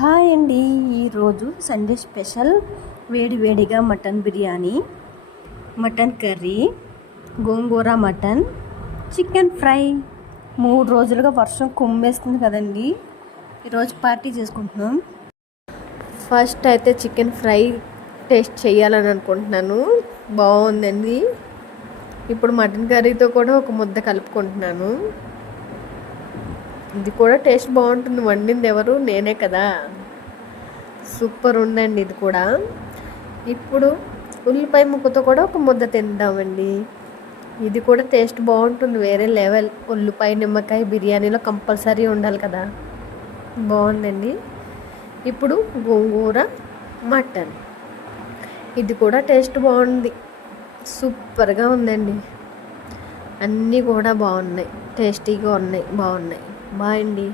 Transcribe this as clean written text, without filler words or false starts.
Hi అండి. ఈరోజు Sunday special వేడివేడిగా మటన్ బిర్యానీ, మటన్ కర్రీ, గోంగూర మటన్, చికెన్ ఫ్రై. 3 రోజులుగా వర్షం కుమ్మేస్తుంది కదండి. ఈరోజు పార్టీ చేసుకుంటున్నాం. ఫస్ట్ అయితే చికెన్ ఫ్రై టేస్ట్ చేయాలని అనుకుంటున్నాను. బాగుందండి. ఇప్పుడు మటన్ కర్రీతో కూడా ఒక ముద్ద కలుపుకుంటున్నాను. ఇది కూడా టేస్ట్ బాగుంటుంది. వండింది ఎవరు? నేనే కదా. సూపర్ ఉందండి ఇది కూడా. ఇప్పుడు ఉల్లిపాయ ముక్కతో కూడా ఒక ముద్ద తిందామండి. ఇది కూడా టేస్ట్ బాగుంటుంది, వేరే లెవెల్. ఉల్లిపాయ నిమ్మకాయ బిర్యానీలో కంపల్సరీ ఉండాలి కదా. బాగుందండి. ఇప్పుడు గోంగూర మటన్, ఇది కూడా టేస్ట్ బాగుంది. సూపర్గా ఉందండి. అన్నీ కూడా బాగున్నాయి, టేస్టీగా ఉన్నాయి, బాగున్నాయి. బాయ్ అండి.